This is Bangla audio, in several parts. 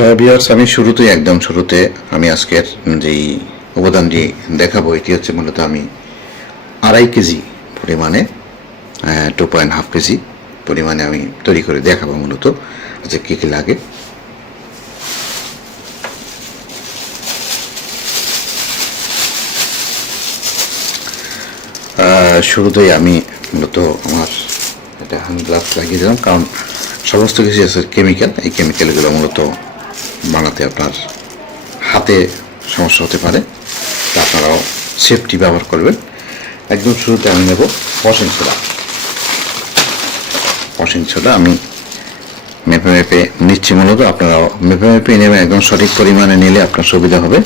ভিউয়ার্স, আমি একদম শুরুতে আমি আজকের যেই উপাদানটি দেখাবো এটি হচ্ছে মূলত আমি 2.5 কেজি পরিমাণে 2.5 কেজি পরিমাণে আমি তৈরি করে দেখাবো মূলত আচ্ছা কী কী লাগে। শুরুতেই আমি মূলত আমার একটা হ্যান্ড গ্লাভস লাগিয়ে দিলাম, কারণ সমস্ত কিছু আছে কেমিক্যাল। এই কেমিক্যালগুলো মূলত বানাতে আপনার হাতে সমস্যা হতে পারে, তা আপনারাও সেফটি ব্যবহার করবেন। একদম শুরুতে আমি নেব ওয়াশিং সোডা। আমি মেপে নিচ্ছি, মূলত আপনারাও মেপে নেবেন, একদম সঠিক পরিমাণে নিলে আপনার সুবিধা হবে।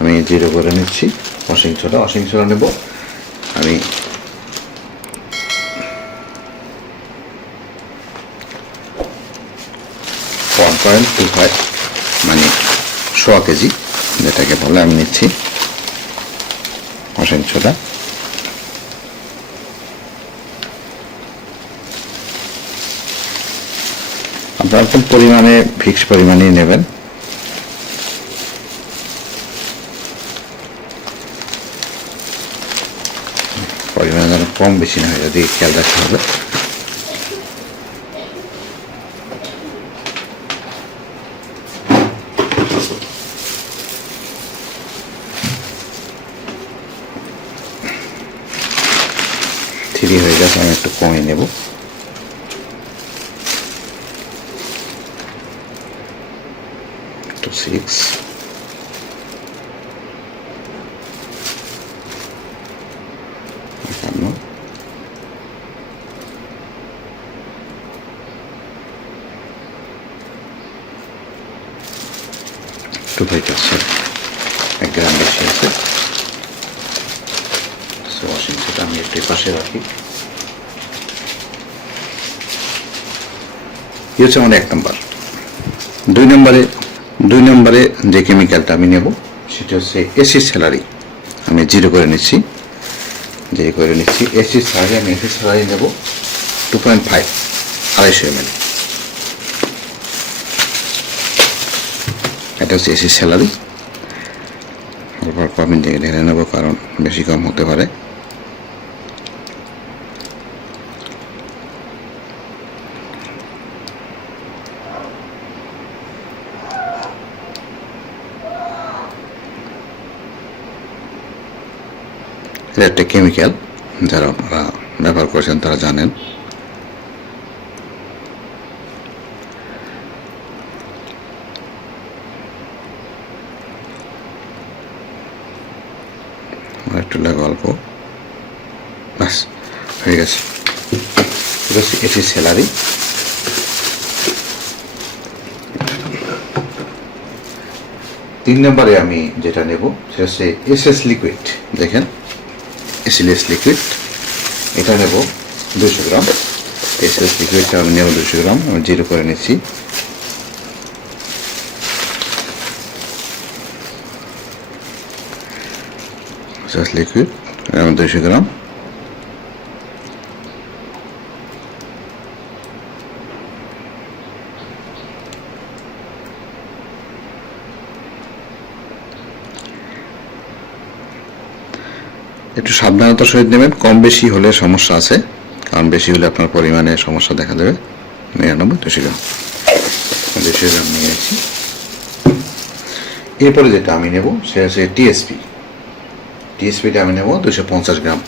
আমি 0 করে নিচ্ছি ওয়াশিং সোডা নেব আমি 1.25 মানে 1.25 কেজি যেটাকে বলে আমি নিচ্ছি ওয়াশিং সোডা। আপনারা কোন পরিমাণে ফিক্স পরিমাণেই নেবেন। পরিমাণ যেন কম বেশি না হয়, যদি খেয়াল রাখতে হবে। থ্রি হয়ে গেছে, আমি একটু কমিয়ে নেব। একটু 6 একটু হয়ে যাচ্ছে, 1 গ্রাম বেশি আছে। ওয়াশিং সোডা আমি একটু পাশে রাখি। এই হচ্ছে আমার 1 নম্বর। 2 নম্বরে যে কেমিক্যালটা আমি নেব সেটা হচ্ছে এসি স্যালারি। আমি 0 করে নিচ্ছি, এসি স্যালারি নেব 2.5 250 ml। এটা হচ্ছে এসি স্যালারি। অল্প আমি ঢেলে নেব, কারণ বেশি কম হতে পারে। এটা একটা কেমিক্যাল, যারা আপনারা ব্যবহার করেছেন তারা জানেন। একটু লাগে অল্প, বাস হয়ে গেছে। এটা হচ্ছে এসি স্যালারি। তিন নম্বরে আমি যেটা নেব সেটা হচ্ছে এসএস লিকুইড। দেখেন, এসএস লিকুইড এটা নেব 200 গ্রাম। এসএস লিকুইডটা আমি নেব 200 গ্রাম। আমি 0 করে নিচ্ছি। এসএস লিকুইড আমি 200 গ্রাম। একটু সাবধানতার সহিত নেবেন, কম বেশি হলে সমস্যা আছে, কারণ বেশি হলে আপনার পরিমাণে সমস্যা দেখা দেবে। 200 গ্রাম নিয়েছি। এরপরে যেটা আমি নেব সেটা হচ্ছে টিএসপিটা আমি নেব 250 গ্রাম।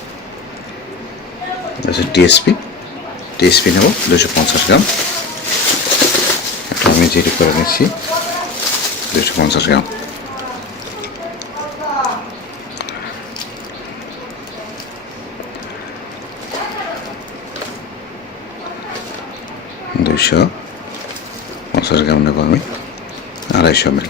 টিএসপি নেব 250 গ্রাম। এটা আমি 0 করে নিচ্ছি 250 গ্রাম। দুইশো 50 গ্রাম নেব আমি 250 ml।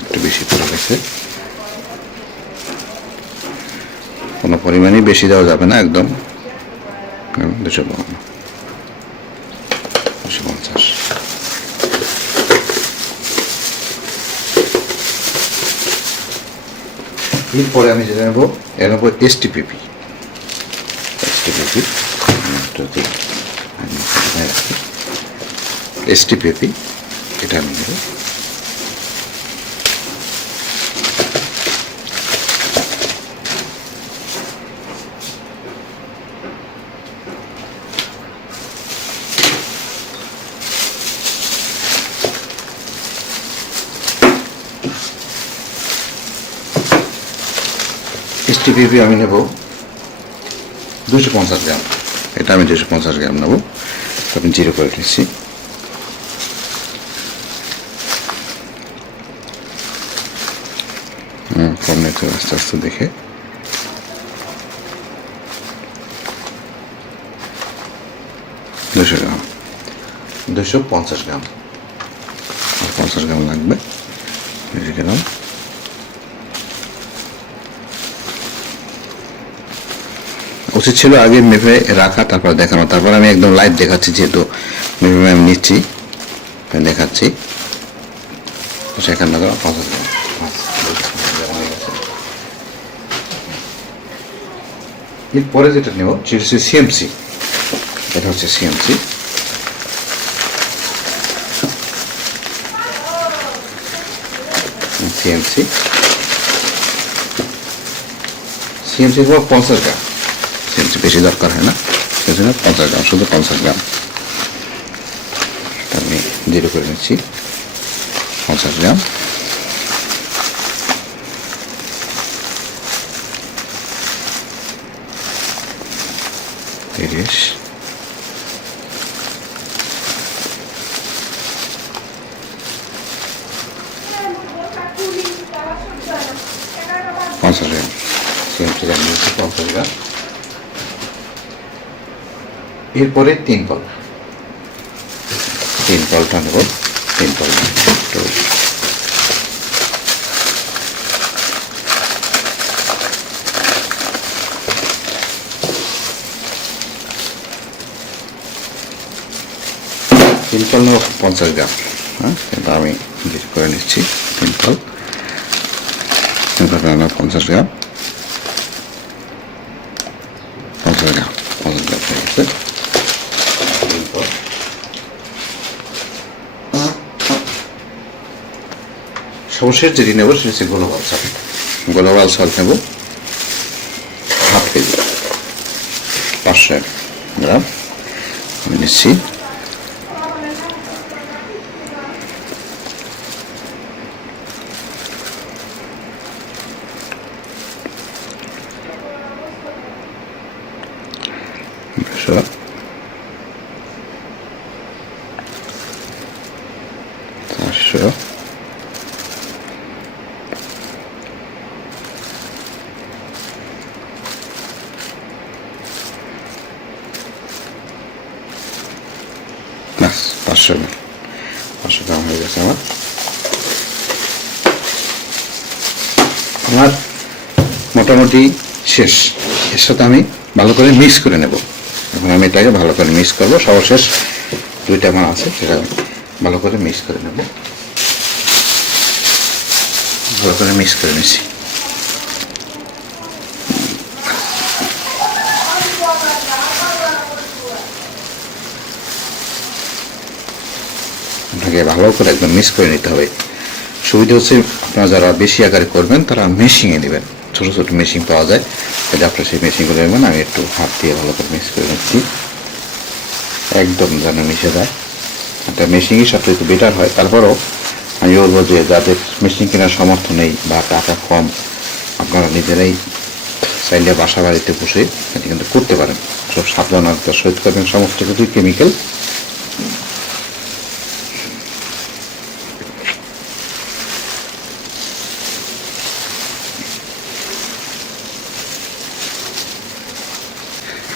একটু বেশি পড়ে গেছে, কোনো পরিমাণই বেশি দেওয়া যাবে না, একদম 250। এরপরে আমি যেটা নেব এর নেব এসটিপিপি। STPP এটা আমি নেব। STPP আমি নেব 250 গ্রাম, এটা আমি 250 গ্রাম নেব। আমি জিরো করে নিচ্ছি। কম নিতে আস্তে আস্তে দেখে। 200 গ্রাম, 250 গ্রাম, 50 গ্রাম লাগবে। 200 গ্রাম উচিত ছিল আগে মেপে রাখা, তারপর দেখানো। তারপর আমি একদম লাইভ দেখাচ্ছি, যেহেতু মেপে আমি নিচ্ছি, দেখাচ্ছি। সেখানে 50 গ্রাম। এরপরে যেটা নেব সেটা হচ্ছে সিএমসি। এটা হচ্ছে সিএমসি। সিএমসি সিএমসি 50 গ্রাম। সিএমসি বেশি দরকার হয় না, সেজন্য 50 গ্রাম, শুধু 50 গ্রাম আমি জিরো করে নিচ্ছি। 50 গ্রাম। তিরিশ, 50 গ্রাম সিএমসি গ্রাম নিয়েছি, 50 গ্রাম। এরপরে 3 পল, 3 পলটা নেব। 3 পল নেব 50 গ্রাম। হ্যাঁ, এটা আমি জিরো করে নিচ্ছি। 3 পল 50 গ্রাম, 50 গ্রাম, 50 গ্রাম হয়ে গেছে। সর্বশেষ যেটি নেব সেটা হচ্ছে গ্লোবাল সল্ট। গ্লোবাল সল্ট নেব হাফ কেজি, 500 গ্রাম আমি নিচ্ছি। ব্যাস 500 গ্রাম হয়ে গেছে আমার মোটামুটি শেষ। এর সাথে আমি ভালো করে মিক্স করে নেব। এখন আমি এটাকে ভালো করে মিক্স করবো। সর্বশেষ 2টা আমার আছে, সেটা ভালো করে মিক্স করে নেব। ভালো করে মিক্স করে নিচ্ছি। এটাকে ভালো করে একদম মিক্স করে নিতে হবে। সুবিধা হচ্ছে আপনারা যারা বেশি আকারে করবেন তারা মেশিনে নেবেন, ছোটো ছোটো মেশিন পাওয়া যায়, এটা আপনারা সেই মেশিনগুলো নেবেন। আমি একটু হাত দিয়ে ভালো করে মিক্স করে নিচ্ছি, একদম যেন মিশে যায়। একটা মেশিনই সবচেয়ে একটু বেটার হয়। তারপরেও আমি বলবো যে যাদের মেশিন কেনার সামর্থ্য নেই বা টাকা কম, আপনারা নিজেরাই চাইলে বাসা বাড়িতে বসে এটি কিন্তু করতে পারেন। সব সাবধানতার সহিত করবেন, সমস্ত কিছুই কেমিক্যাল।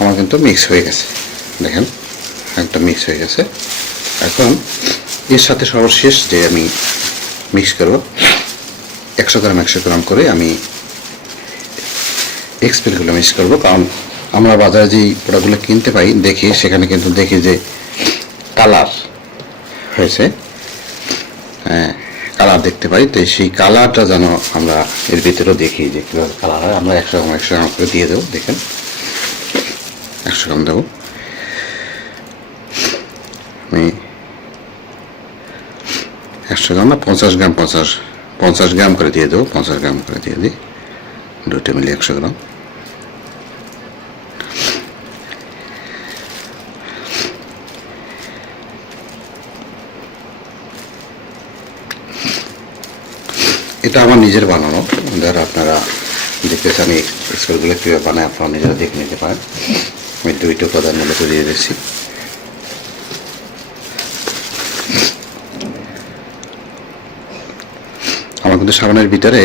আমার কিন্তু মিক্স হয়ে গেছে, দেখেন একটা মিক্স হয়ে গেছে। এখন এর সাথে সর্বশেষ যে আমি মিক্স করব 100 গ্রাম 100 গ্রাম করে আমি এক্সপেলগুলো মিক্স করব। কারণ আমরা বাজারে যেই প্রোডাক্টগুলো কিনতে পাই দেখি, সেখানে কিন্তু দেখি যে কালার হয়েছে, হ্যাঁ কালার দেখতে পাই। তো সেই কালারটা যেন আমরা এর ভিতরেও দেখি যে কীভাবে কালার হয়। আমরা 100 গ্রাম 100 গ্রাম করে দিয়ে দেবো। দেখেন 100 গ্রাম দেবো। আমি 100 গ্রাম না 50 গ্রাম 50 গ্রাম করে দিয়ে দেবো, 50 গ্রাম করে দিয়ে দিই। দুটো মিলে 100 গ্রাম। এটা আমার নিজের বানানো, যারা আপনারা দেখতেছে আমি স্কুলগুলো কীভাবে বানাই আপনারা নিজেরা দেখে নিতে পারেন। আমি 2টা উপাদান মূলত দিয়ে দিচ্ছি। আমার কিন্তু সাবানের ভিতরে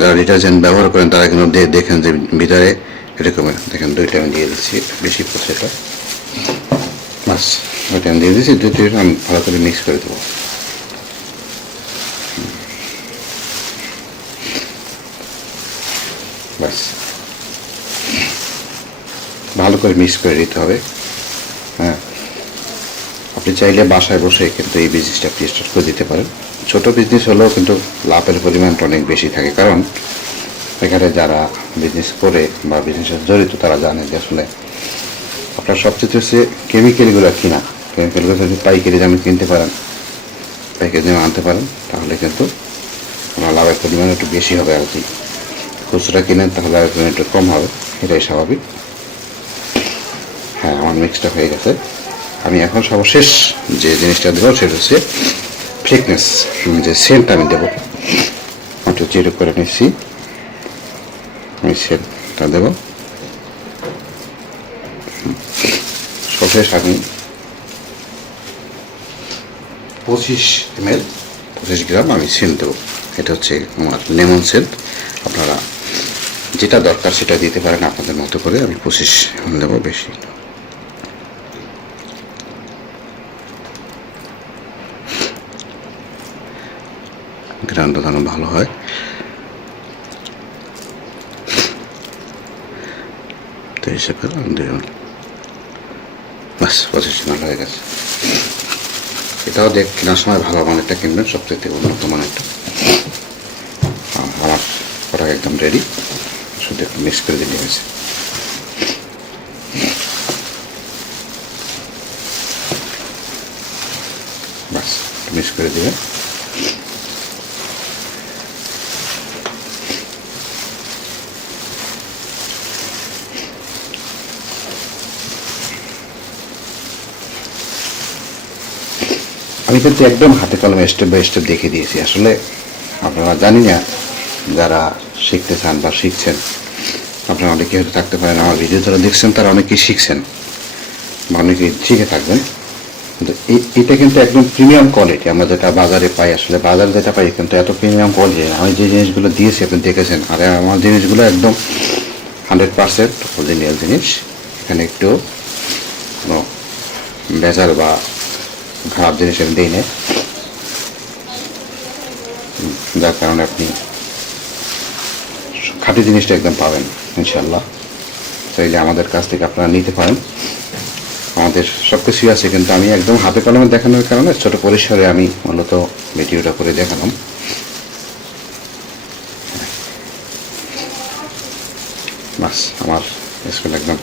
যারা ডিটারজেন্ট ব্যবহার করেন তারা কিন্তু দেখেন যে ভিতরে এরকম দেখেন 2টা আমি দিয়ে দিচ্ছি, বেশি পড়ছে এটা। বাস 2টা আমি দিয়ে দিচ্ছি, 2টা আমি ভালো করে মিক্স করে দেবো। বাস ভালো করে মিক্স করে দিতে হবে। হ্যাঁ, আপনি চাইলে বাসায় বসে কিন্তু এই বিজনেসটা আপনি স্টার্ট করে দিতে পারেন। ছোট বিজনেস হলেও কিন্তু লাভের পরিমাণটা অনেক বেশি থাকে, কারণ এখানে যারা বিজনেস করে বা বিজনেসে জড়িত তারা জানে যে আসলে আপনার সবচেয়ে হচ্ছে কেমিক্যালগুলো কিনা। কেমিক্যালগুলো যদি পাইকারি দামে কিনতে পারেন, পাইকারি দামে আনতে পারেন, তাহলে কিন্তু আপনার লাভের পরিমাণ একটু বেশি হবে। আর কি খুচরা কিনেন তাহলে লাভের পরিমাণ একটু কম হবে, এটাই স্বাভাবিক। হ্যাঁ, আমার মিক্সটা হয়ে গেছে। আমি এখন সর্বশেষ যে জিনিসটা দেবো সেটা হচ্ছে ফ্রেগনেন্স, যে সেন্ট আমি দেবো। একটু জিরো করে নিচ্ছি, আমি সেন্টটা দেবো। সর্বশেষ আমি 25 ml 25 গ্রাম আমি সেন্ট দেবো। এটা হচ্ছে আমার লেমন সেন্ট। আপনারা যেটা দরকার সেটা দিতে পারেন আপনাদের মতো করে। আমি 25 দেবো, বেশি। গ্রানটা যেন ভালো হয়। তো হিসেবে বাস 25 ml হয়ে গেছে। এটাও কেনার সময় ভালো মানেরটা কিনবেন, সবচেয়ে উন্নত মানেরটা। আমার করা একদম রেডি, শুধু একটু মিক্স করে দিতে হয়েছে। বাস মিক্স করে দিবেন। আমি কিন্তু একদম হাতে কলমে স্টেপ বাই স্টেপ দেখিয়ে দিয়েছি। আসলে আপনারা জানি না, যারা শিখতে চান বা শিখছেন, আপনারা অনেকে হয়তো থাকতে পারেন আমার ভিডিও যারা দেখছেন তারা অনেকেই শিখছেন বা অনেকেই শিখে থাকবেন, কিন্তু এটা কিন্তু একদম প্রিমিয়াম কোয়ালিটি। আমরা যেটা বাজারে পাই, আসলে বাজারে যেটা পাই কিন্তু এত প্রিমিয়াম কোয়ালিটি। আমি যে জিনিসগুলো দিয়েছি আপনি দেখেছেন, আর আমার জিনিসগুলো একদম 100% অরিজিনাল জিনিস। এখানে একটু কোনো ভেজাল বা খারাপ জিনিস আমি দিই না, যার কারণে আপনি খাঁটি জিনিসটা একদম পাবেন ইনশাল্লাহ। চাইলে আমাদের কাছ থেকে আপনারা নিতে পারেন। আমাদের সব কিছুই আছে, কিন্তু আমি একদম হাতে কলমে দেখানোর কারণে ছোট পরিসরে আমি মূলত ভিডিওটা করে দেখালাম। বাস আমার স্কুল একদম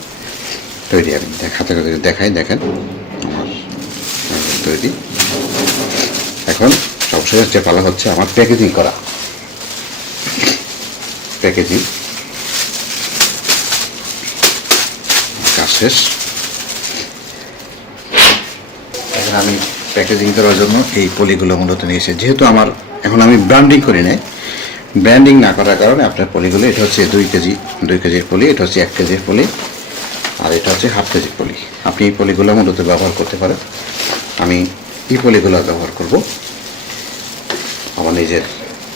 তৈরি। আমি হাতে করে দেখাই, দেখেন আমার তৈরি। এখন সবশেষ যে পালা হচ্ছে আমার প্যাকেজিং করা। প্যাকেজিং কাজ শেষ। এখন আমি প্যাকেজিং করার জন্য এই পলিগুলো মূলত নিয়েছি। যেহেতু আমার এখন আমি ব্র্যান্ডিং করি নাই, ব্র্যান্ডিং না করার কারণে আপনার পলিগুলো, এটা হচ্ছে 2 কেজির পলি, এটা হচ্ছে 1 কেজির পলি, আর এটা হচ্ছে 1/2 কেজির পলি। আপনি এই পলিগুলো মূলত ব্যবহার করতে পারেন। আমি এই পলিগুলো ব্যবহার করব আমার নিজের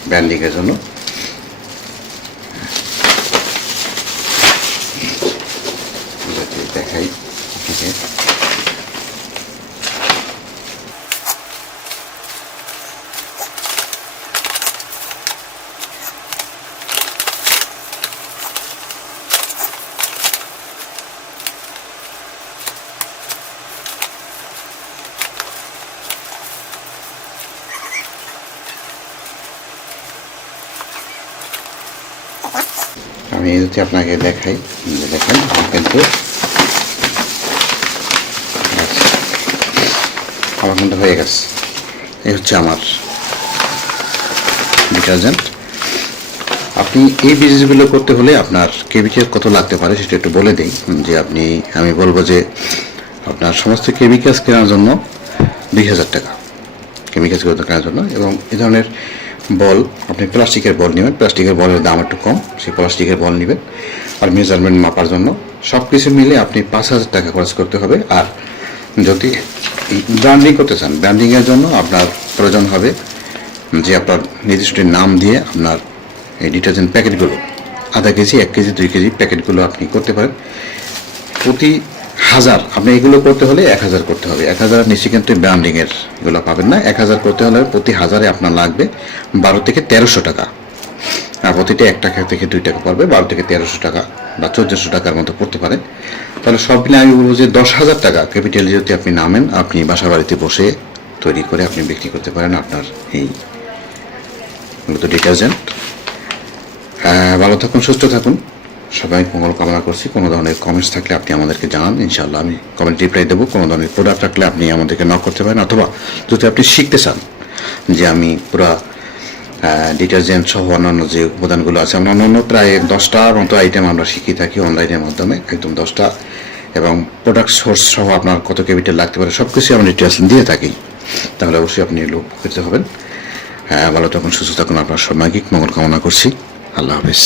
ব্র্যান্ডিংয়ের জন্য। দেখাই আপনাকে। আমি যদি আপনাকে দেখাই, দেখেন কিন্তু আমার কিন্তু হয়ে গেছে। এই হচ্ছে আমার ডিটারজেন্ট। আপনি এই বিজনেসগুলো করতে হলে আপনার কেমিক্যাল কত লাগতে পারে সেটা একটু বলে দিই। যে আমি বলবো যে আপনার সমস্ত কেমিক্যালস কেনার জন্য 20,000 টাকা কেমিক্যালস কেনার জন্য, এবং এই ধরনের বল আপনি প্লাস্টিকের বল নেবেন। প্লাস্টিকের বলের দাম একটু কম, সেই প্লাস্টিকের বল নেবেন। আর মেজারমেন্ট মাপার জন্য সব কিছু মিলে আপনি 5,000 টাকা খরচ করতে হবে। আর যদি ব্র্যান্ডিং করতে চান, ব্র্যান্ডিংয়ের জন্য আপনার প্রয়োজন হবে যে আপনার নির্দিষ্ট নাম দিয়ে আপনার এই ডিটারজেন্ট প্যাকেটগুলো আধা কেজি, 1 কেজি, 2 কেজি প্যাকেটগুলো আপনি করতে পারেন। প্রতি হাজার আপনি এগুলো করতে হলে 1,000 করতে হবে। 1,000 নিচে কিন্তু ব্র্যান্ডিংয়ের এগুলো পাবেন না। 1,000 করতে হলে প্রতি হাজারে আপনার লাগবে 12 থেকে 1300 টাকা। আর প্রতিটা 1 টাকা থেকে 2 টাকা পড়বে, 12 থেকে 1300 টাকা বা 1400 টাকার মতো পড়তে পারে। তাহলে সব মিলে আমি বলবো যে 10,000 টাকা ক্যাপিটালে যদি আপনি নামেন, আপনি বাসা বাড়িতে বসে তৈরি করে আপনি বিক্রি করতে পারেন আপনার এই মূলত ডিটারজেন্ট। ভালো থাকুন, সুস্থ থাকুন, সবাই মঙ্গল কামনা করছি। কোনো ধরনের কমেন্টস থাকলে আপনি আমাদেরকে জানান, ইনশাআল্লাহ আমি কমেন্ট রিপ্লাই দেবো। কোনো ধরনের প্রোডাক্ট থাকলে আপনি আমাদেরকে নক করতে পারেন, অথবা যদি আপনি শিখতে চান যে আমি পুরো ডিটারজেন্ট সহ অন্যান্য যে উপাদানগুলো আছে, আমরা অন্যান্য প্রায় 10টার মতো আইটেম আমরা শিখিয়ে থাকি অনলাইনের মাধ্যমে, একদম 10টা, এবং প্রোডাক্ট সোর্স সহ আপনার কত ক্যাপিটাল লাগতে পারে সব কিছু আমরা ডিটেলস দিয়ে থাকি। তাহলে অবশ্যই আপনি লোক করতে হবেন। ভালো থাকুন, সুস্থ থাকুন, আপনার সবাইকে মঙ্গল কামনা করছি। আল্লাহ হাফেজ।